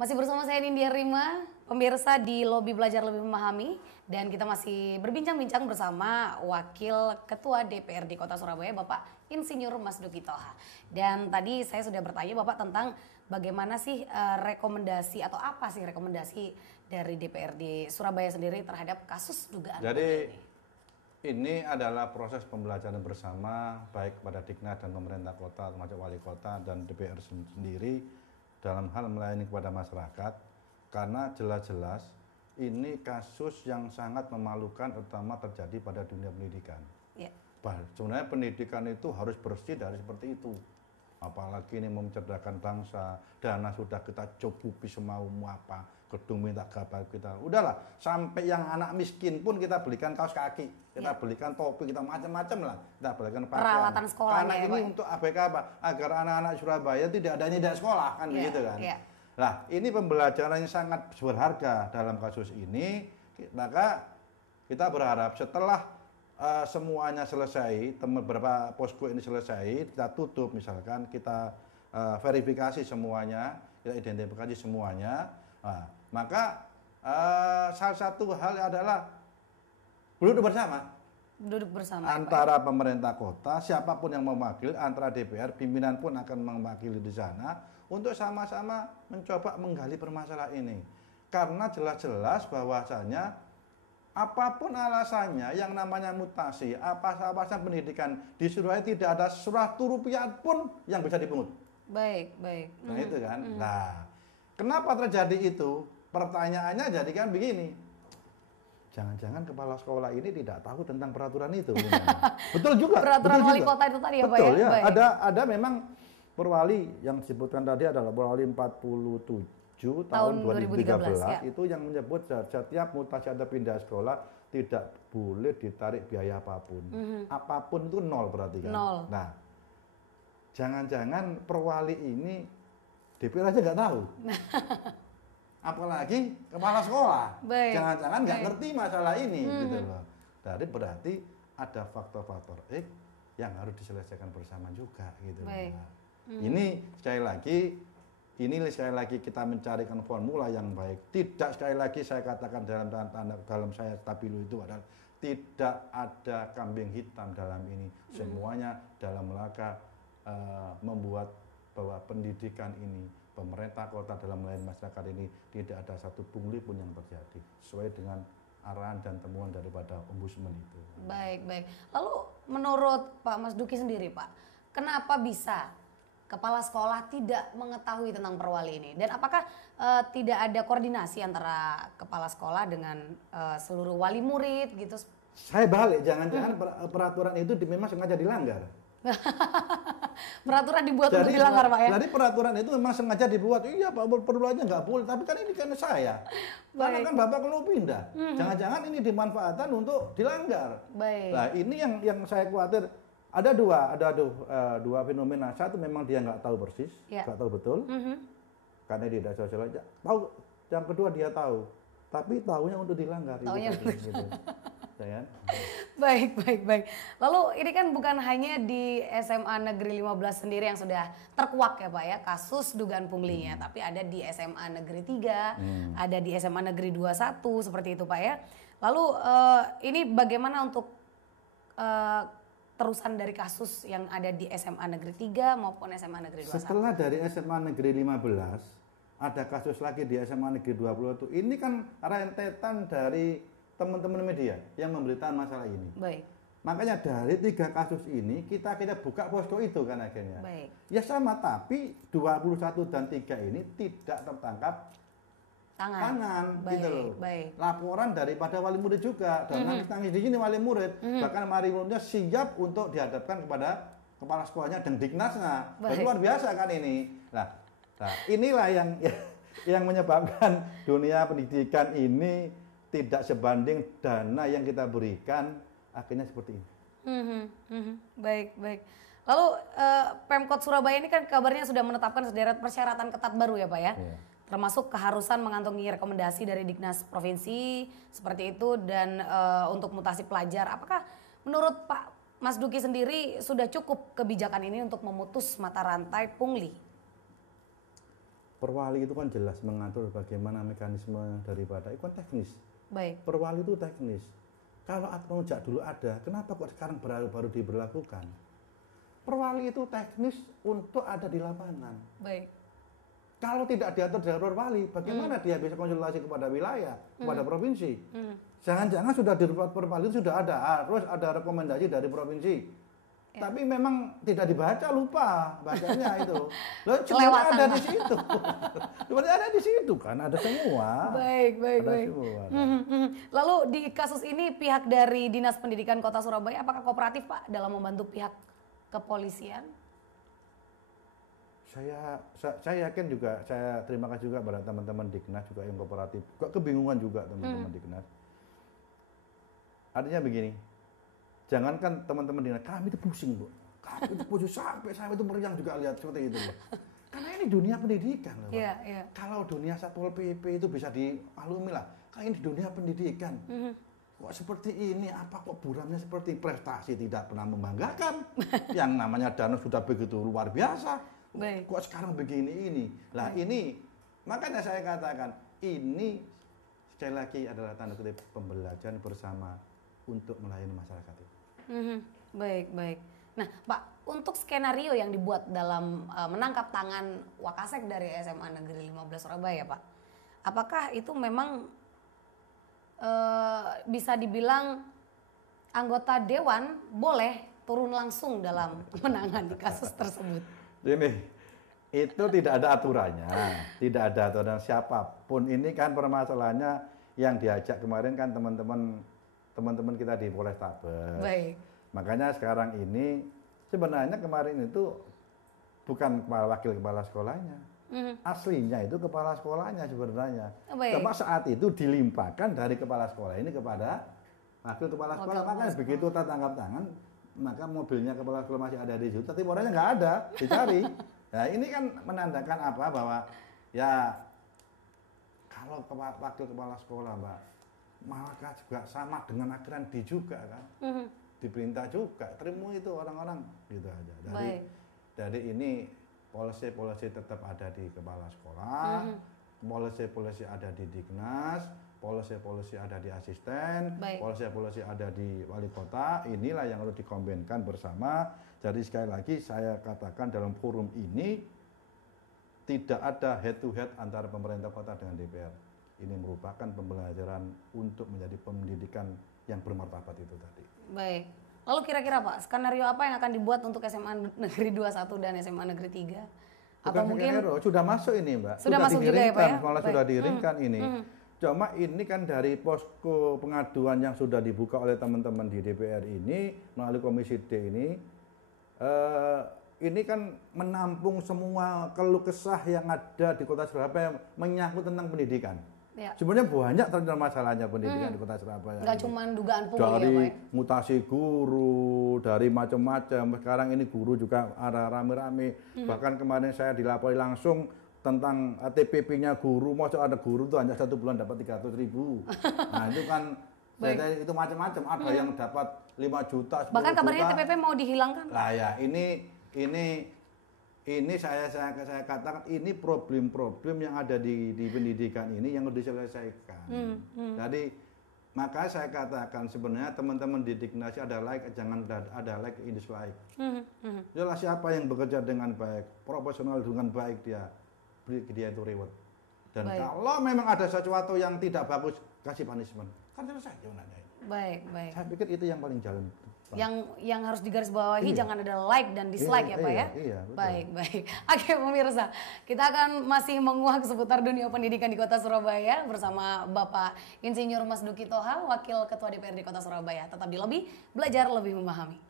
Masih bersama saya Nindya Rima, pemirsa di Lobi Belajar Lebih Memahami, dan kita masih berbincang-bincang bersama Wakil Ketua DPRD Kota Surabaya, Bapak Insinyur Mas Duki Toha. Dan tadi saya sudah bertanya Bapak tentang bagaimana sih rekomendasi atau apa sih rekomendasi dari DPRD Surabaya sendiri terhadap kasus dugaan Jadi ini adalah proses pembelajaran bersama baik kepada Diknas dan pemerintah kota, termasuk wali kota dan DPR sendiri dalam hal melayani kepada masyarakat, karena jelas-jelas ini kasus yang sangat memalukan, terutama terjadi pada dunia pendidikan. Ya. Sebenarnya pendidikan itu harus bersih dari seperti itu. Apalagi ini mencerdaskan bangsa, dana sudah kita cukupi semaumu apa, gedung minta gagal kita. Udahlah, sampai yang anak miskin pun kita belikan kaos kaki, kita belikan topi, kita macam-macam lah, kita belikan pakaian. Peralatan sekolah. Karena ini untuk ABK apa? Agar anak-anak Surabaya tidak ada tidak sekolah, kan begitu kan. Nah, ini pembelajaran yang sangat berharga dalam kasus ini, maka kita berharap setelah semuanya selesai, beberapa posko ini selesai, kita tutup misalkan, kita verifikasi semuanya, kita identifikasi semuanya, maka salah satu hal adalah duduk bersama antara pemerintah kota, siapapun yang mewakili, antara DPR, pimpinan pun akan mewakili di sana untuk sama-sama mencoba menggali permasalahan ini, karena jelas-jelas bahwasanya apapun alasannya, yang namanya mutasi, apa pendidikan di Surabaya tidak ada Rp100 pun yang bisa dipungut. Baik. Nah itu kan. Nah, kenapa terjadi itu? Pertanyaannya jadi kan begini. Jangan-jangan kepala sekolah ini tidak tahu tentang peraturan itu. Betul juga. Peraturan wali kota itu tadi ya Pak ya? Betul ya. Ada memang perwali yang disebutkan tadi adalah perwali 47 tahun 2013 itu yang menyebut setiap mutasi atau pindah sekolah tidak boleh ditarik biaya apapun. Apapun itu nol berarti kan. Nol. Nah, jangan-jangan perwali ini DPR aja nggak tahu. Apalagi kepala sekolah. Jangan-jangan nggak ngerti masalah ini gitu loh. Jadi berarti ada faktor-faktor X yang harus diselesaikan bersama juga gitu loh. Ini sekali lagi kita mencarikan formula yang baik. Tidak, sekali lagi saya katakan dalam saya stabilo itu adalah tidak ada kambing hitam dalam ini. Semuanya dalam rangka membuat bahwa pendidikan ini, pemerintah kota dalam melayani masyarakat ini tidak ada satu pungli pun yang terjadi sesuai dengan arahan dan temuan daripada ombudsman itu. Baik. Lalu menurut Pak Mas Duki sendiri Pak, kenapa bisa kepala sekolah tidak mengetahui tentang perwali ini, dan apakah tidak ada koordinasi antara kepala sekolah dengan seluruh wali murid gitu? Saya balik, jangan-jangan peraturan itu memang sengaja dilanggar. Peraturan dibuat untuk dilanggar Pak ya? Jadi peraturan itu memang sengaja dibuat, iya Pak perlu aja nggak boleh, tapi kan ini kan saya. Karena kan Bapak kalau pindah, jangan-jangan ini dimanfaatkan untuk dilanggar. Nah ini yang saya khawatir. Ada dua fenomena. Satu memang dia nggak tahu persis, nggak tahu betul, karena dia tidak sosial aja. Tahu. Yang kedua dia tahu, tapi tahunya untuk dilanggar. Gitu. Baik. Lalu ini kan bukan hanya di SMA Negeri 15 sendiri yang sudah terkuak ya Pak ya kasus dugaan punglinya, tapi ada di SMA Negeri 3, ada di SMA Negeri 21 seperti itu Pak ya. Lalu ini bagaimana untuk terusan dari kasus yang ada di SMA Negeri 3 maupun SMA Negeri 21? Setelah dari SMA Negeri 15, ada kasus lagi di SMA Negeri 21. Ini kan rentetan dari teman-teman media yang memberitakan masalah ini. Baik. Makanya dari 3 kasus ini kita buka posko itu kan akhirnya. Baik. Ya sama, tapi 21 dan 3 ini tidak tertangkap tangan gitu loh. Laporan daripada wali murid juga, dan nangis di sini wali murid, bahkan wali muridnya siap untuk dihadapkan kepada kepala sekolahnya dan Diknasnya. Dan luar biasa kan ini. Nah inilah yang menyebabkan dunia pendidikan ini tidak sebanding dana yang kita berikan, akhirnya seperti ini. Baik. Lalu Pemkot Surabaya ini kan kabarnya sudah menetapkan sederet persyaratan ketat baru ya Pak ya? Termasuk keharusan mengantongi rekomendasi dari Diknas Provinsi seperti itu, dan untuk mutasi pelajar. Apakah menurut Pak Mas Duki sendiri sudah cukup kebijakan ini untuk memutus mata rantai pungli? Perwali itu kan jelas mengatur bagaimana mekanisme daripada itu kan teknis. Baik. Perwali itu teknis. Kalau aturan sejak dulu ada, kenapa kok sekarang baru diberlakukan? Perwali itu teknis untuk ada di lapangan. Baik. Kalau tidak diatur dari perwali, bagaimana dia bisa konsultasi kepada wilayah, kepada provinsi? Jangan-jangan sudah di perwali itu sudah ada, harus ada rekomendasi dari provinsi. Ya. Tapi memang tidak dibaca, lupa bacanya itu. Loh, cuma ada di situ. Cuma ada di situ kan, ada semua. Baik. Semua, Lalu di kasus ini pihak dari Dinas Pendidikan Kota Surabaya apakah kooperatif Pak dalam membantu pihak kepolisian? Saya yakin juga, saya terima kasih juga pada teman-teman Dignas juga yang kooperatif. Kok kebingungan juga teman-teman Dignas. Artinya begini, jangankan teman-teman Dignas, kami itu pusing Bu. Kami itu pusing sampai saya itu meriang juga lihat seperti itu loh. Karena ini dunia pendidikan loh. Yeah. Kalau dunia Satpol PP itu bisa dimaklumi lah. Kalau ini dunia pendidikan. Kok seperti ini, apa kok buramnya seperti prestasi tidak pernah membanggakan. Yang namanya dana sudah begitu luar biasa. Baik. Kok sekarang begini ini? Lah ini, makanya saya katakan, ini sekali lagi adalah tanda kutip pembelajaran bersama untuk melayani masyarakat itu. Baik. Nah Pak, untuk skenario yang dibuat dalam menangkap tangan Wakasek dari SMA Negeri 15 Surabaya Pak, apakah itu memang bisa dibilang anggota Dewan boleh turun langsung dalam menangani kasus tersebut? Ini, itu tidak ada aturannya, tidak ada aturan siapapun. Ini kan permasalahannya yang diajak kemarin kan teman-teman kita di Polrestabes. Baik. Makanya sekarang ini sebenarnya kemarin itu bukan wakil kepala sekolahnya. Aslinya itu kepala sekolahnya sebenarnya. Cuma saat itu dilimpahkan dari kepala sekolah ini kepada wakil kepala sekolah. Makanya begitu tertangkap tangan, maka mobilnya kepala sekolah masih ada di situ, tapi orangnya nggak ada, dicari. Nah ini kan menandakan apa, bahwa ya kalau wakil kepala sekolah Mbak, malah juga sama dari akhiran di juga kan, diperintah juga, terima itu orang-orang gitu aja. Dari ini polisi tetap ada di kepala sekolah, polisi ada di Dignas, polisi ada di asisten, polisi ada di wali kota. Inilah yang harus dikombinkan bersama. Jadi sekali lagi saya katakan dalam forum ini tidak ada head to head antara pemerintah kota dengan DPR. Ini merupakan pembelajaran untuk menjadi pendidikan yang bermartabat itu tadi. Baik. Lalu kira-kira Pak, skenario apa yang akan dibuat untuk SMA Negeri 21 dan SMA Negeri 3? Bukan mungkin sudah masuk ini Mbak. Sudah masuk juga ya Pak ya? Malah sudah diiringkan ini. Cuma ini kan dari posko pengaduan yang sudah dibuka oleh teman-teman di DPR ini melalui Komisi D ini kan menampung semua keluh kesah yang ada di Kota Surabaya menyangkut tentang pendidikan. Ya. Sebenarnya banyak terjadi masalahnya pendidikan di Kota Surabaya. Nggak cuma dugaan pungli dari ya Pak ya? mutasi guru, dari macam-macam. Sekarang ini guru juga ada rame-rame. Bahkan kemarin saya dilapori langsung tentang TPP-nya guru, maksud ada guru tuh hanya 1 bulan dapat 300.000. Nah itu kan itu macam-macam. Ada yang dapat 5 juta, 10 bahkan kabarnya juta. TPP mau dihilangkan. Lah ya ini saya katakan ini problem-problem yang ada di pendidikan ini yang harus diselesaikan. Jadi maka saya katakan sebenarnya teman-teman di Dignas ada like, jangan ada like in dislike. Jelas siapa yang bekerja dengan baik, profesional dengan baik dia itu reward. Dan kalau memang ada sesuatu yang tidak bagus, kasih punishment. Kan selesai sebenarnya. Baik. Saya pikir itu yang paling jalan. Yang harus digarisbawahi jangan ada like dan dislike ya Pak ya? Iya, baik. Oke pemirsa, kita akan masih menguak seputar dunia pendidikan di Kota Surabaya bersama Bapak Insinyur Mas Duki Toha, Wakil Ketua DPRD Kota Surabaya. Tetap di Lobi, belajar lebih memahami.